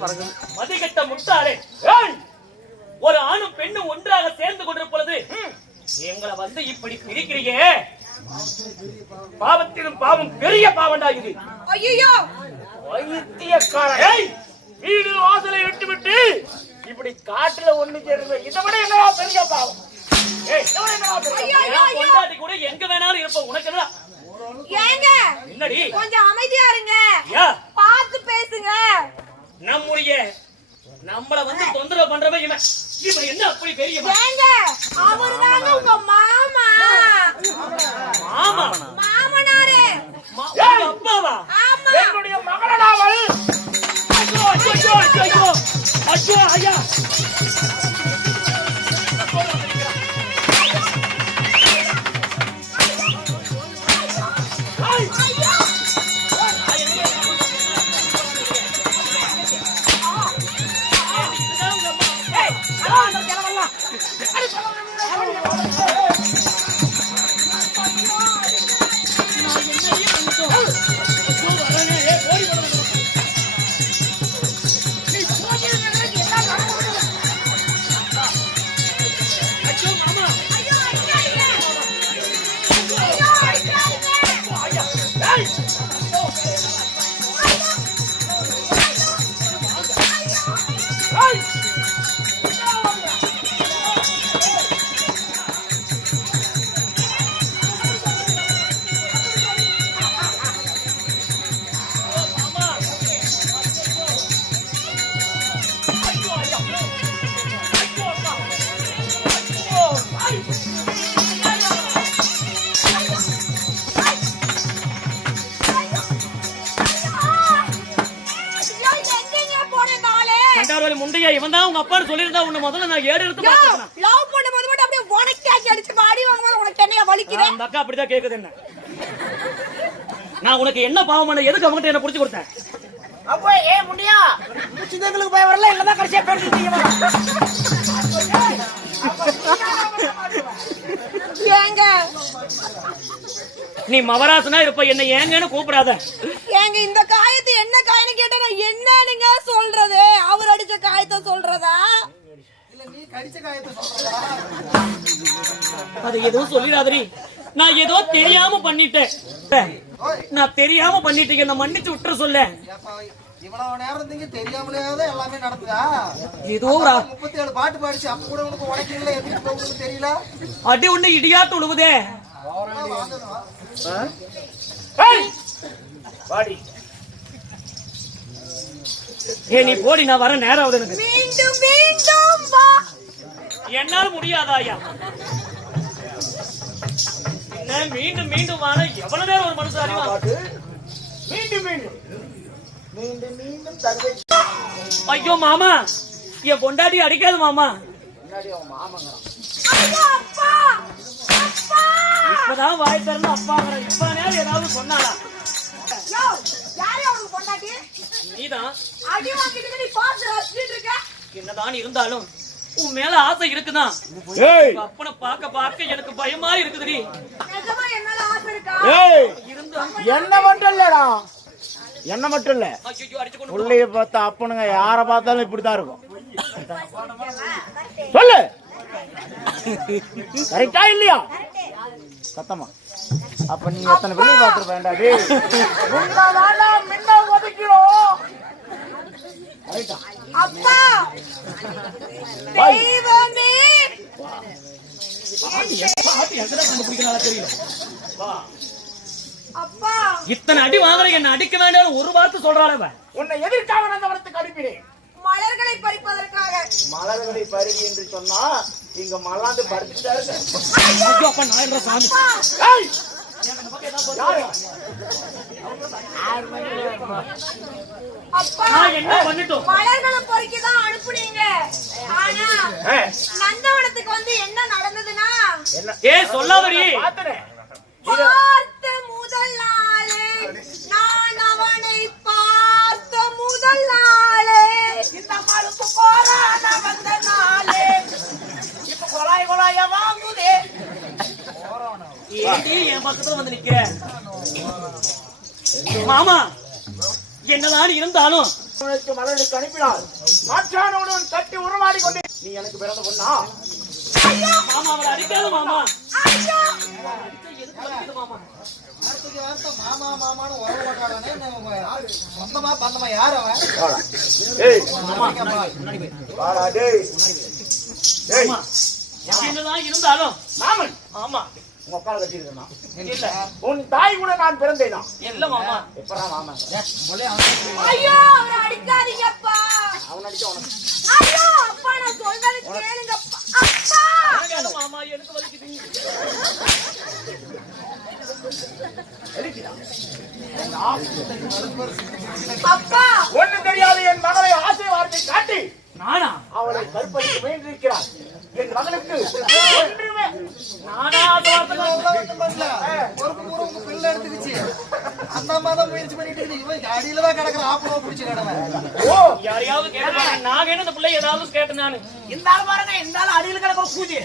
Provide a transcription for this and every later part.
மதிகட்ட முட்டாளே, ஒரு ஆணும் பெண்ணும் ஒன்றாக சேர்ந்து கொண்டிருப்பது எங்களை வந்து இப்படி பிரிக்கிறீங்க. பாவத்திலும் பாவம் பெரிய பாவண்டா இது. ஐயோ வைத்தியக்காரன் வீடு வாசலை விட்டு விட்டு இப்படி காட்டுல ஒண்ணு சேருங்க. இதை விட என்னவா பெரிய பாவம்? கொண்டாடி கூட எங்க வேணாலும் இருப்போம். உனக்கு என்ன ஏங்க? என்னடி கொஞ்சம் அமைதியா இருங்க, பார்த்து பேசுங்க. நம்மள வந்து தொந்தரவு பண்றவன் இவன். இவன் என்ன அப்படி பெரிய ஏங்க? அவர்தாங்க உங்க மாமா. மாமா? மாமனாரே. அப்பாவா? ஆமா. என்னுடைய மகனாவல். ஐயோ ஐயோ ஐயோ ஐயோ ஐயா. முண்டையா இவன் தான் உங்க அப்பா சொல்லிருந்தா உன்னை முதல்ல நான் ஏடு எடுத்து பார்த்தேன். லவ் பண்ணும்போது மட்டும் அப்படியே உனக்கு அடிச்சு பாடி வாங்கும்போது உனக்கு என்னைய வலிக்குது. அந்த அக்கா அப்படிதான் கேக்குது. என்ன நான் உனக்கு என்ன பாவம் பண்ண? எதுக்கு அவங்கிட்ட என்ன புடிச்சு கொடுத்தேன்? அப்போ முண்டியா சின்னங்களுக்கு போய் வரல இல்லதான் கடைசியா பேசிட்டீங்க. ஏங்க நீ மவராசனா இருப்ப, என்ன ஏங்கன்னு கூப்பிடாத. ஏங்க இந்த காயத்தை என்ன காயன்னு கேட்டா நான் என்னன்னு சொல்றது? அவர் அடிச்ச காயத்தை சொல்றதா இல்ல நீ கடிச்ச காயத்தை சொல்றதா? அது எதுவும் சொல்லிடாதடி. நான் ஏதோ தெரியாம பண்ணிட்டேன். நான் தெரியாம பண்ணிட்டேன், என்ன மன்னிச்சு விட்டுற சொல்ல. இவ்வளவு நேரத்துக்கு தெரியாமலேயே எல்லாமே நடக்குதா? ஏதோ 37 பாட்டு பாடிச்சு அப்ப கூட உனக்கு உடைக்கல, எப்படி போகுதுன்னு தெரியல. அடி ஒண்ணு இடியாட்டு உழுவுதே. பாடி ஏ நீ போடி, நான் வர நேரம் ஆகுது எனக்கு. மீண்டும் மீண்டும் வா. என்னால முடியாதாயா? என்ன மீண்டும் மீண்டும் வான? எவ்வளவு நேரம் ஒரு மனுஷன் அறிவா? மீண்டும் மீண்டும் மீண்டும் மீண்டும் தருவே. ஐயோ மாமா, என் பொண்டாட்டி அடிக்காது மாமா. இப்பதான் வாய் திறந்து அப்பா இப்ப நேரம் ஏதாவது சொன்னாரா? நீதான் என்னதான் இருந்தாலும் உன் மேல ஆசை இருக்குதான். அப்பனை பார்க்க பார்க்க எனக்கு பயமா இருக்குதுடி. என்ன மட்டும் இல்லடா, என்ன மட்டும் இல்ல, பிள்ளைய பார்த்தா அப்பனுங்க யார பார்த்தாலும் இப்படித்தான் இருக்கும். சொல்லு, கரெக்டா இல்லையா? சத்தமா. அப்ப நீ எத்தனை பிள்ளை பார்த்து வேண்டாடி? அப்பா தெய்வமே, அப்பா இத்தனை அடி வாங்குற என்ன அடிக்க வேண்டாம் ஒரு வார்த்தை சொல்றாள. உன்னை எதிர்க்காக அந்த வரத்துக்கு அனுப்பினேன். மலர்களை பறிப்பதற்காக. மலர்களை பறிவி என்று சொன்னா இங்க மல்லாந்து பறிச்சுட்டாரு. என்ன பண்ணிட்டோம்? மலர்களை பொறுக்கிதான் அனுப்புனீங்க. ஆனா நந்தவனத்துக்கு வந்து என்ன நடந்ததுன்னா, சொல்லாதடி. பார்த்த முதல் நாளே, நான் அவனை பார்த்த முதல் நாளே, இந்த மறுப்பு போராட வந்த நாளே, இப்ப கொலாய் கொலாய வாங்குதே. என் பக்கத்துல வந்து நிக்கிற மாமா, என்னதான் இருந்தாலும் மலருக்கு அனுப்பினார். மாற்றானவனுடன் கட்டி உருவாடி கொண்டு நீ எனக்கு பிறந்த பொண்ணா? மாமா அவளை அடிக்காத மாமா. மாமா மாமான்னு உறவு கொண்டாடானே சொந்தமா பந்தமா யார் அவன்? ஏய் வாடா டேய். ஏய் என்னதான் இருந்தாலும் மாமன் ஆமா உங்க அக்கால கட்டி இருக்கேன். இல்ல உன் தாய் கூட நான் பிறந்தேனா? இல்ல மாமா. எப்படா மாமன்? ஐயோ அவரை அடிக்காதீங்கப்பா. அவன் அடிச்ச உனக்கு ஐயோ அப்பா நான் சொல்றது கேளுங்கப்பா. அப்பா அடிக்காத மாமா எனக்கு வலிக்குது. அப்பா ஒண்ணு தெரியாது என் மகளை ஆசை வார்த்தை காட்டி நானா அவளை கற்பழிக்க முயன்றிருக்கிறார். என் மகளுக்கு ஒன்றுமே நானா அந்த வார்த்தை பண்ணல. ஒரு உங்க பிள்ளை எடுத்துக்கிச்சு அந்த மாதம் முயற்சி பண்ணிட்டு இருக்கு. இவன் அடியில தான் கிடக்குற ஆப்பளோ பிடிச்சு கிடவன். ஓ யாரையாவது கேட்டு நான் என்ன இந்த பிள்ளை ஏதாவது கேட்டேன் நானு. இந்த ஆள் பாருங்க, இந்த ஆள் அடியில் கிடக்கிற கூதி.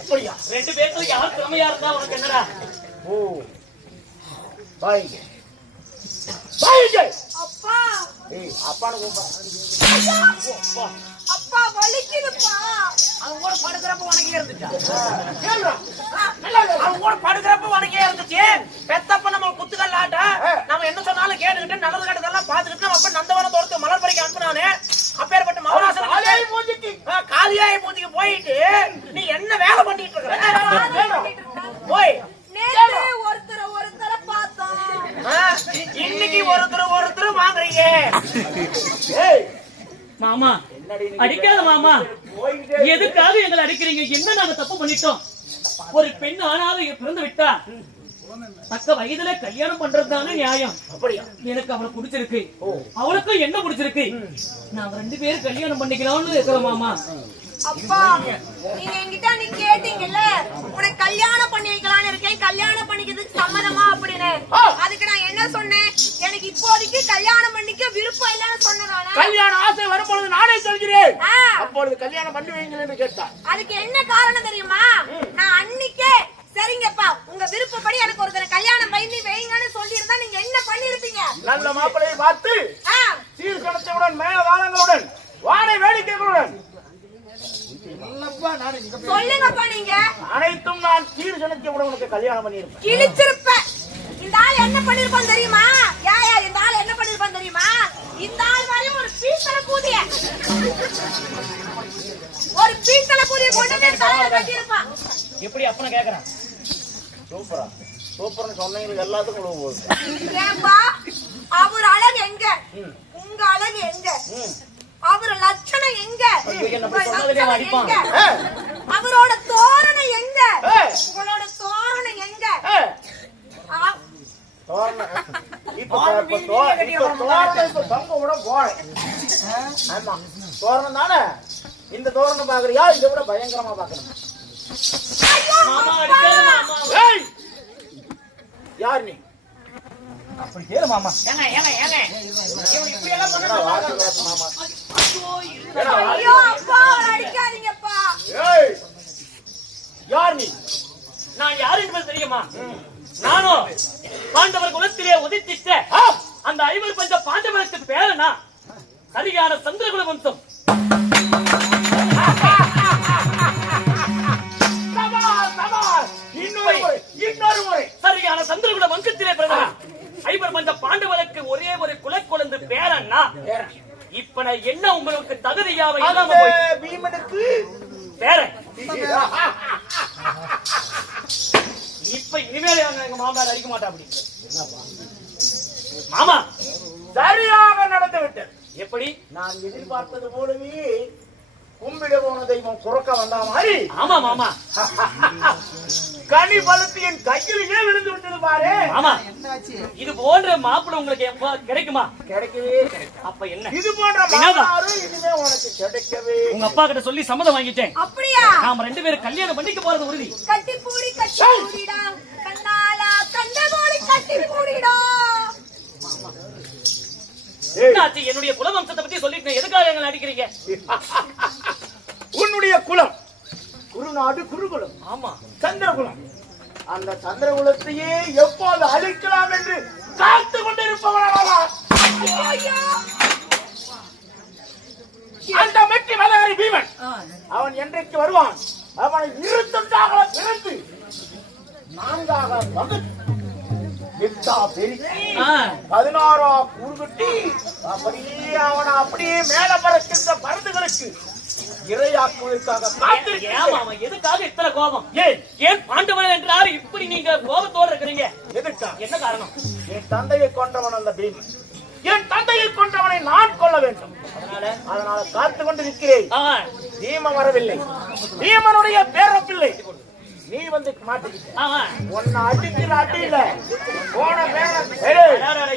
அப்படியா? ரெண்டு பேர்த்துல யார் திறமையா இருந்தா உனக்கு என்னடா? ஓ பாய்ங்க பாய்ங்க. அப்பா ஏய் அப்பான்னு கூப்பிடு. அப்பா. அப்பா வலிக்குதுப்பா. அவன் கூட படுக்கிறப்ப உனக்கே இருந்துச்சா? கேளுடா. நல்லா இரு. அவன் கூட படுக்கிறப்ப உனக்கே இருந்துச்சு. பெத்தப்ப நம்ம குத்துக்கல் ஆட்ட நம்ம என்ன சொன்னாலும் கேட்டுக்கிட்டு நல்லது கெட்டதெல்லாம் பார்த்துக்கிட்டு நம்ம அப்ப நந்தவனம் தோரத்து மலர் பறிக்க அனுப்புனானே. அப்பேற்பட்ட மகராசன் காலியாய் மூஞ்சிக்கு காலியாய் பூஜைக்கு போயிட்டு நீ என்ன வேலை பண்ணிட்டு இருக்கிற? போய் நேத்து ஒருத்தர பார்த்தோம். இன்னைக்கு ஒருத்தர் வாங்குறீங்க. ஏய் மாமா அடிக்காத மாமா. எதுக்காக எங்களை அடிக்கிறீங்க? என்ன நாங்க தப்பு பண்ணிட்டோம்? ஒரு பெண் ஆணாக பிறந்து விட்டா தக்க வயதுல கல்யாணம் பண்றதுதானே நியாயம். அப்படியா? எனக்கு அவளை பிடிச்சிருக்கு, அவளுக்கும் என்ன பிடிச்சிருக்கு. நாங்க ரெண்டு பேரும் கல்யாணம் பண்ணிக்கலாம்னு இருக்கிறோம் மாமா. அப்பா நீங்க என்கிட்ட நீ கேட்டீங்கல்ல உனக்கு கல்யாணம் பண்ணி வைக்கலாம்னு இருக்கேன், கல்யாணம் பண்ணிக்கிறதுக்கு சம்மதமா அப்படின்னு. அதுக்கு நான் என்ன சொன்னேன்? எனக்கு இப்போதைக்கு கல்யாணம் பண்ணிக்க விருப்பம் இல்லைன்னு சொன்னதானே. கல்யாண ஆசை வரும்பொழுது நானே சொல்கிறேன். ஆ, அப்பொழுது கல்யாணம் பண்ணி வைங்கள் என்று கேட்டார். அதுக்கு என்ன காரணம் தெரியுமா? நான் அன்னைக்கே சரிங்கப்பா உங்க விருப்பப்படி எனக்கு ஒருத்தர கல்யாணம் பண்ணி வைங்கன்னு சொல்லியிருந்தா நீங்க என்ன பண்ணிருப்பீங்க? நல்ல மாப்பிள்ளையை பார்த்து ஆ, சீர்கணத்துடன் மேல வாழங்களுடன் வாடை வேடிக்கைகளுடன் இல்லப்பா நான் இங்க சொல்லுங்கப்பா. நீங்க அனைத்தும் நான் சீர்கணத்தவுடன் உனக்கு கல்யாணம் பண்ணியிருப்பேன். கிழிச்சிருப்பேன். இந்த ஆள் என்ன பண்ணிருப்பான் தெரியுமா? யாயா இந்த ஆள் என்ன பண்ணிருப்பான் தெரியுமா? இந்த ஆள் மாதிரி ஒரு பீத்தல கூதிய கொண்டு போய் தலையில கட்டியிருப்பான். எப்படி அப்பனை கேக்குறான்? சூப்பரா சூப்பர்னு சொன்னீங்க எல்லாத்துக்கும் உழவு போகுது. ஏன்பா அவர் அழகு எங்க? உங்க அழகு எங்க? அவர் லட்சணம் எங்க? எங்க? அவரோட தோரணை எங்க? உங்களோட தோரணை எங்க? தோரணம் தானே. இந்த தோரணம் பாக்குறியா? இதை விட பயங்கரமா பாக்கணும். மாமா அடிக்காத மாமா. ஏய், யார் நீ? அப்படி கேளு மாமா. ஏங்க இவன் இப்படி எல்லாம் பண்ண மாமா. ஐயோ அப்பா அவரை அடிக்காதீங்கப்பா. ஏய், யார் நீ? நான் யாரு என்பது தெரியுமா? நானும் பாண்டவர் குலத்திலே உதித்திட்ட அந்த ஐவர் பஞ்ச பாண்டவருக்கு பேரனா சரியான சந்திரகுல வம்சம். இன்னொரு முறை சரியான சந்திரகுல வம்சத்திலே பிறந்தவன் ஐவர் பஞ்ச பாண்டவருக்கு ஒரே ஒரு குலக்குழந்தை பேரனா. இப்ப நான் என்ன உங்களுக்கு தகுதியாவை இல்லாம போய் பீமனுக்கு பேரன். இப்ப இனிமேல் எங்க மாமா அடிக்க மாட்டா. அப்படி மாமா சரியாக நடந்து விட்டது. எப்படி? நான் எதிர்பார்த்தது போலவே கும்பிட போன தெய்வம் குறுக்க வந்த மாதிரி. ஆமா மாமா. கனி பழுத்து என் கையிலேயே விழுந்து விட்டது பாரு. ஆமா என்னாச்சு? இது போன்ற மாப்பிள்ளை உங்களுக்கு எப்ப கிடைக்குமா? கிடைக்கவே கிடைக்கும். அப்ப என்ன? இது போன்ற மாப்பிள்ளாரு இனிமே உனக்கு கிடைக்கவே. உங்க அப்பா கிட்ட சொல்லி சம்மதம் வாங்கிட்டேன். அப்படியா? நாம ரெண்டு பேரும் கல்யாணம் பண்ணிக்க போறது உறுதி. கட்டி பூடிடா கண்ணாலா கண்டபோலி கட்டி பூடிடா. என்னாச்சு? என்னுடைய குலவம்சத்தை பத்தி சொல்லிட்டு எதுக்காக எங்களை அடிக்கிறீங்க? உன்னுடைய குலம் குருநாடு குருகுலம். ஆமா சந்திரகுலம். அந்த சந்திரகுலத்தையே எப்போது அழிக்கலாம் என்று காத்து கொண்டிருப்பவனா ஐயோ அந்த மெட்டி மலையாரி பீமன் அவன் என்றைக்கு வருவான் அவனை இருத்துண்டாக பிறந்து நான்காக வந்து 16 கூறுகட்டி அப்படியே அவனை அப்படியே மேல பறக்கின்ற பருந்துகளுக்கு இரையாக்குவதற்காக காத்திருக்கிறேன். எதுக்காக இத்தனை கோபம்? ஏன் பாண்டவன் என்றால் இப்படி நீங்க கோபத்தோடு இருக்கிறீங்க? எதுக்கா? என்ன காரணம்? என் தந்தையை கொன்றவன் அந்த பீமன், என் தந்தையை கொன்றவனை நான் கொல்ல வேண்டும். அதனால காத்து கொண்டு நிற்கிறேன். பீமன் வரவில்லை, பீமனுடைய பேரப்பிள்ளை நீ வந்து மாட்டிக்கிட்ட. உன்னை அடிக்கிற அடியில போன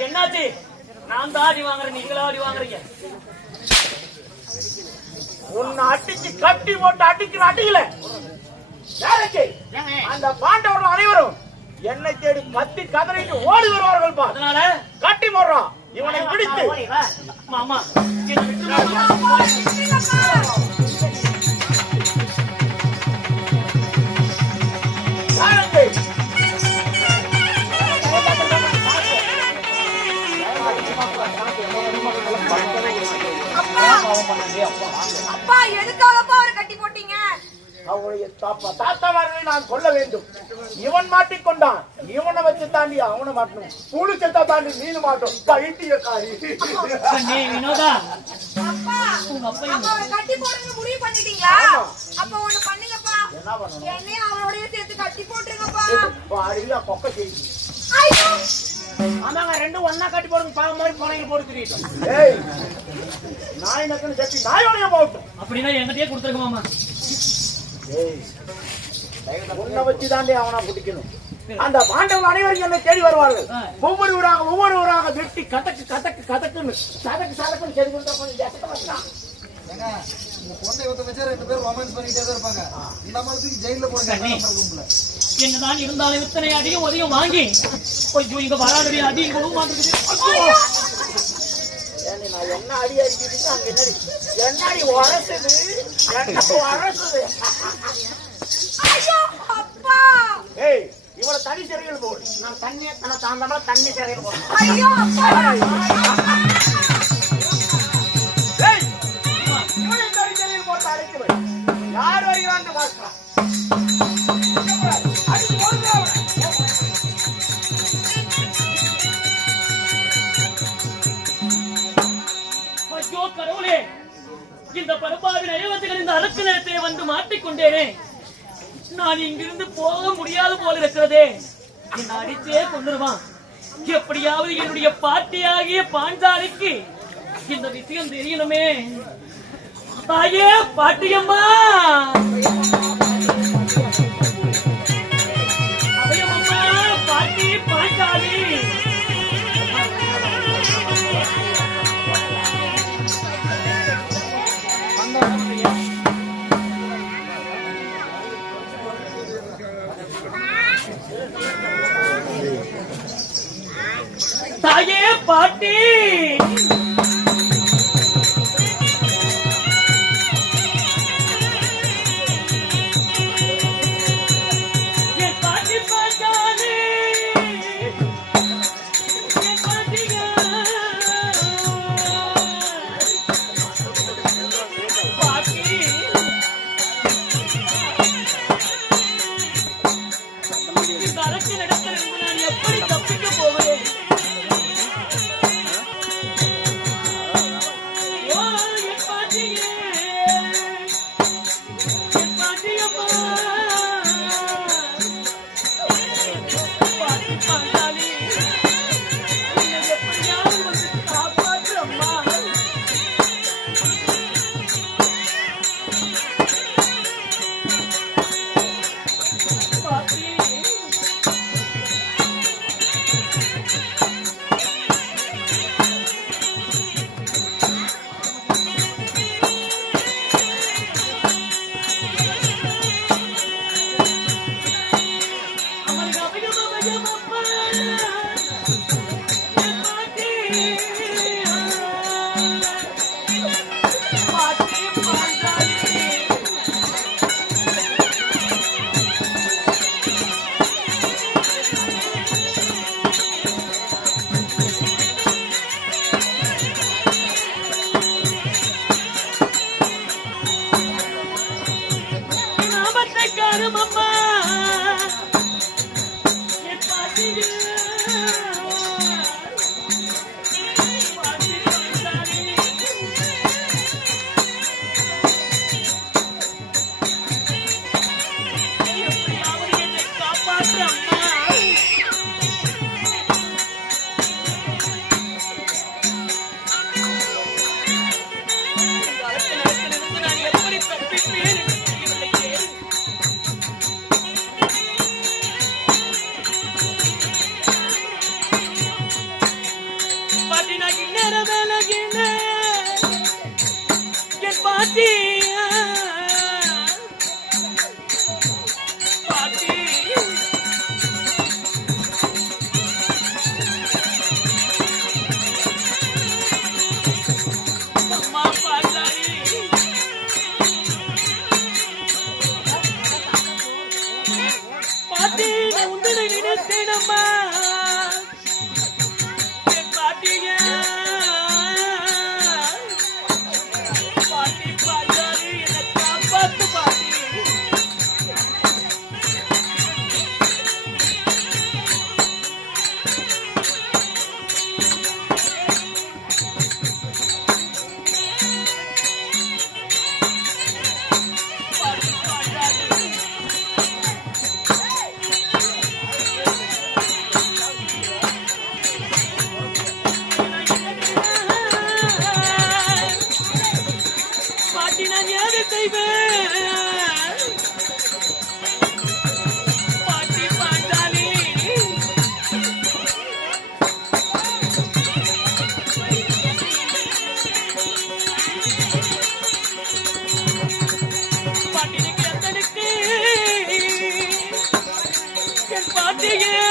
என்னாச்சு? நான் தான் அடி வாங்குறேன், நீங்களா அடி வாங்குறீங்க? உன்னை அடிச்சு கட்டி போட்டு அடிக்கிற அடியில அந்த பாண்டவர்கள் அனைவரும் என்னை தேடி கத்தி கதறிட்டு ஓடி வருவார்கள். அதனால கட்டி போடுறான் இவனை பிடித்து. மாமா அப்பா எதுக்காகப்பா அவரை கட்டி போட்டீங்க? அவருடைய தாத்தாமார்களை நான் கொல்ல வேண்டும். இவன் மாட்டிக்கொண்டான், இவனை வச்சு தாண்டி அவனை மாட்டணும். புழு செத்தா தாண்டி மீன் மாட்டோம். பைத்தியக்காரி வினோதா, அப்பா அவரை கட்டி போடுங்க முடிவு பண்ணிட்டீங்களா? அப்ப ஒண்ணு பண்ணுங்கப்பா, என்னையும் அவரோடய சேர்த்து கட்டி போட்டுருங்கப்பா. பாடியா கொக்க செய்தி. ஐயோ ஆமாங்க, ரெண்டும் ஒன்னா கட்டி போடுங்க. பாவம் மாதிரி போனீங்க போட்டு தெரியும். ஏய் நாய் நக்கன்னு சட்டி நாயோடைய போகட்டும். அப்படின்னா என்கிட்டயே கொடுத்துருங்க மாமா. உன்னை வச்சு தாண்டி அவனா பிடிக்கணும். அந்த பாண்டவர்கள் அனைவரும் என்னை தேடி வருவார்கள். ஒவ்வொருவராக வெட்டி கதக்கு கதக்கு கதக்குன்னு சதக்கு சதக்குன்னு செடி கொடுத்தா கொஞ்சம் ஜாஸ்தி. உங்க பொண்ணை ஒருத்த வச்சா 2 பேரும் ரொமான்ஸ் பண்ணிட்டே தான் இருப்பாங்க. இந்த மாதிரி ஜெயில போடுங்க. என்னதான் இருந்தாலும் இத்தனை அடியும் உதயம் வாங்கி கொஞ்சம் இங்க வராதடி அடி இங்க நான் என்ன அடி அடிக்கிட்டு அங்க என்னடி உரசுது உரசுது. அப்பா ஏய் இவளை தனி சிறையில் போடு. நான் தண்ணியை தாண்டாம தண்ணி சிறையில் போடு. ஐயோ அப்பா இவளை தனி சிறையில் போட்டு அழைக்குவேன். யார் வருகிறான்னு பார்க்கலாம். ஐயோ கடவுளே, இந்த பரப்பாவின் அயோத்திகள் இந்த அரசு நேரத்தை வந்து மாட்டிக்கொண்டேனே. நான் இங்கிருந்து போக முடியாது போல இருக்கிறதே. என்ன அடிச்சே கொண்டுருவான். எப்படியாவது என்னுடைய பாட்டியாகிய பாஞ்சாலிக்கு இந்த விஷயம் தெரியணுமே. தாயே பாட்டியம்மா, அவையம்மா, பாட்டி பாஞ்சாலி, தாயே பாட்டி, என் பாட்டி பாஞ்சாலி, என் பாட்டியா, பாட்டி இந்த அரசு நடக்கிறது நான் எப்படி தப்பிக்க போவேன்? பாட்டியே